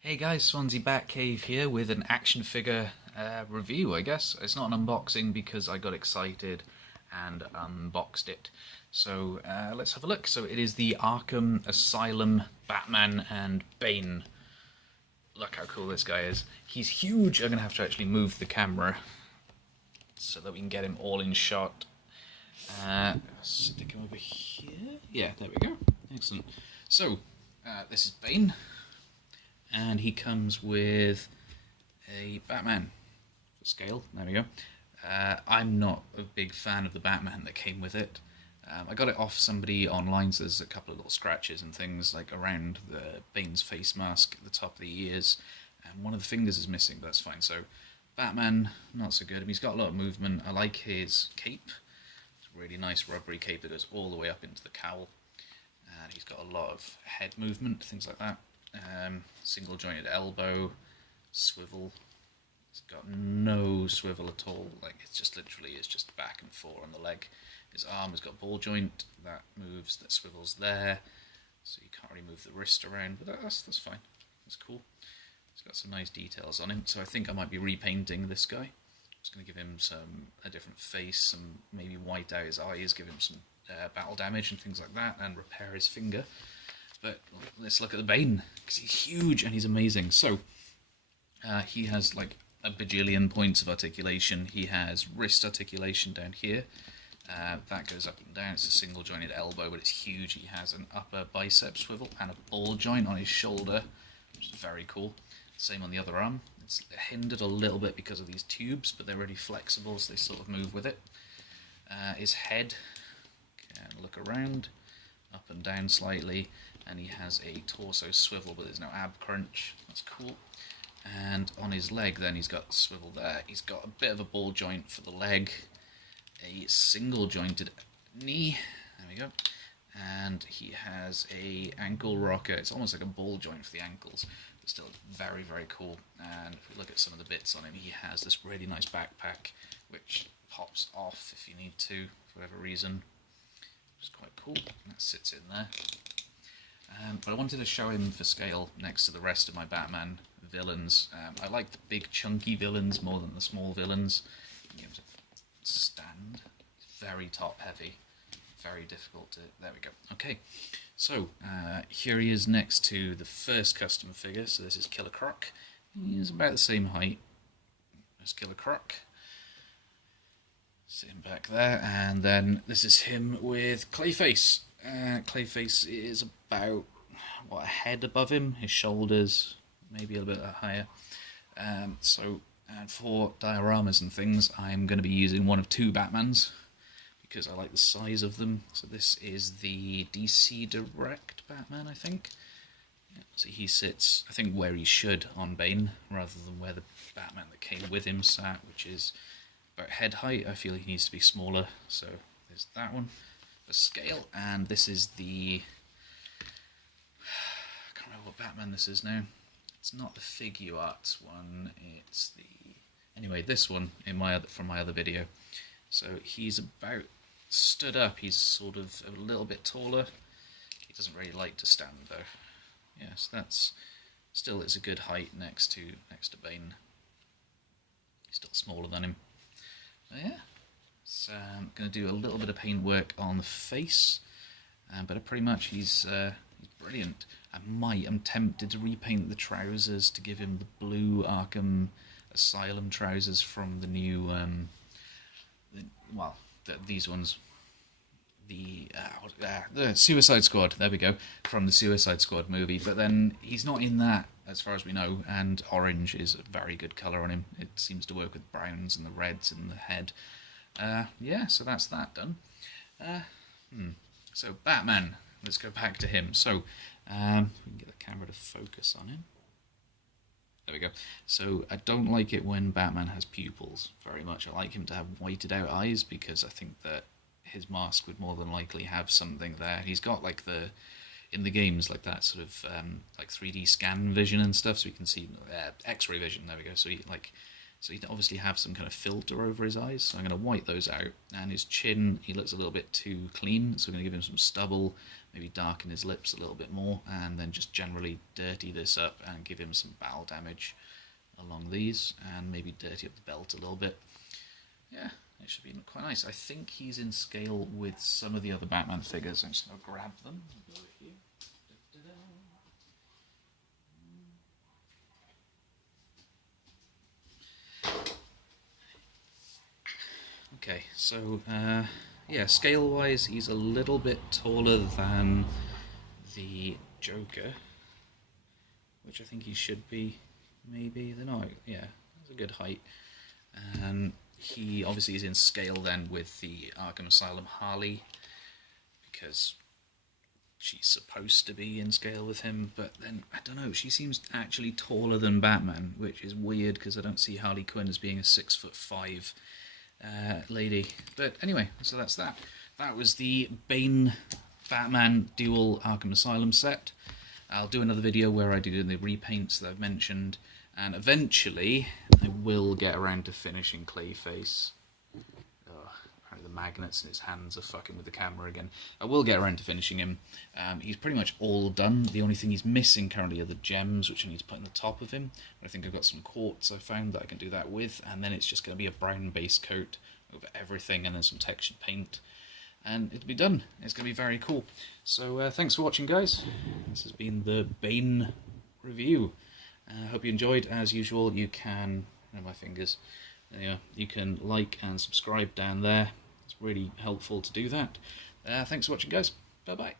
Hey guys, Swansea Batcave here with an action figure review, I guess. It's not an unboxing because I got excited and unboxed it. So let's have a look. So it is the Arkham, Asylum, Batman and Bane. Look how cool this guy is. He's huge. I'm going to have to actually move the camera so that we can get him all in shot. Stick him over here. Yeah, there we go. Excellent. So, this is Bane. And he comes with a Batman for scale. There we go. I'm not a big fan of the Batman that came with it. I got it off somebody online, so there's a couple of little scratches and things like around the Bane's face mask at the top of the ears, and one of the fingers is missing, but that's fine. So Batman, not so good. I mean, he's got a lot of movement. I like his cape. It's a really nice rubbery cape that goes all the way up into the cowl. And he's got a lot of head movement, things like that. Single jointed elbow, swivel. It's got no swivel at all. Like, it's just literally is just back and forth on the leg. His arm has got ball joint that moves, that swivels there, so you can't really move the wrist around. But that's fine. That's cool. It's got some nice details on him. So I think I might be repainting this guy. Just going to give him a different face, some maybe white out his eyes, give him some battle damage and things like that, and repair his finger. But let's look at the Bane, because he's huge and he's amazing. So, he has like a bajillion points of articulation. He has wrist articulation down here. That goes up and down. It's a single jointed elbow, but it's huge. He has an upper bicep swivel and a ball joint on his shoulder, which is very cool. Same on the other arm. It's hindered a little bit because of these tubes, but they're really flexible, so they sort of move with it. His head, can look around, up and down slightly, and he has a torso swivel, but there's no ab crunch. That's cool. And on his leg then, he's got swivel there. He's got a bit of a ball joint for the leg, a single jointed knee, there we go, and he has a ankle rocker. It's almost like a ball joint for the ankles, but still very, very cool. And if we look at some of the bits on him, he has this really nice backpack, which pops off if you need to, for whatever reason. It's quite cool. That sits in there. But I wanted to show him for scale next to the rest of my Batman villains. I like the big chunky villains more than the small villains. You have to stand. It's very top heavy. Very difficult to... There we go. Okay, so here he is next to the first custom figure. So this is Killer Croc. He's about the same height as Killer Croc. Sitting back there, and then this is him with Clayface. Clayface is about, what, a head above him, his shoulders maybe a little bit higher. So for dioramas and things, I'm going to be using one of two Batmans, because I like the size of them. So this is the DC Direct Batman, I think. Yeah, so he sits, I think, where he should on Bane, rather than where the Batman that came with him sat, which is about head height. I feel he needs to be smaller, so there's that one for scale. And this is the... I can't remember what Batman this is now. It's not the Figure Arts one, it's the... Anyway, this one from my other video. So he's about stood up, he's sort of a little bit taller. He doesn't really like to stand though. Yes, that's still, it's a good height next to Bane. He's still smaller than him. But yeah, so I'm going to do a little bit of paint work on the face, but pretty much he's brilliant. I'm tempted to repaint the trousers to give him the blue Arkham Asylum trousers from the new, these ones, the Suicide Squad, there we go, from the Suicide Squad movie, but then he's not in that, as far as we know, and orange is a very good colour on him. It seems to work with browns and the reds in the head. Yeah, so that's that done. So Batman, let's go back to him. So, we can get the camera to focus on him. There we go. So I don't like it when Batman has pupils very much. I like him to have whited out eyes, because I think that his mask would more than likely have something there. He's got like in the games, like that sort of like 3D scan vision and stuff, so you can see X-ray vision. There we go. So So he'd obviously have some kind of filter over his eyes, so I'm going to white those out. And his chin, he looks a little bit too clean, so we're going to give him some stubble, maybe darken his lips a little bit more, and then just generally dirty this up and give him some battle damage along these, and maybe dirty up the belt a little bit. Yeah, it should be quite nice. I think he's in scale with some of the other Batman figures. I'm just going to grab them. Okay, so yeah, scale-wise, he's a little bit taller than the Joker, which I think he should be. Maybe they're not. Yeah, that's a good height. And he obviously is in scale then with the Arkham Asylum Harley, because she's supposed to be in scale with him, but then, I don't know, she seems actually taller than Batman, which is weird because I don't see Harley Quinn as being a 6'5" lady. But anyway, so that's that. That was the Bane Batman Dual Arkham Asylum set. I'll do another video where I do the repaints that I've mentioned, and eventually I will get around to finishing Clayface. The magnets in his hands are fucking with the camera again. I will get around to finishing him. He's pretty much all done. The only thing he's missing currently are the gems, which I need to put on the top of him. I think I've got some quartz I found that I can do that with, and then it's just going to be a brown base coat over everything, and then some textured paint, and it'll be done. It's going to be very cool. So thanks for watching, guys. This has been the Bane review. I hope you enjoyed. As usual, you can... my fingers. There you are. You can like and subscribe down there. It's really helpful to do that. Thanks for watching, guys. Bye-bye.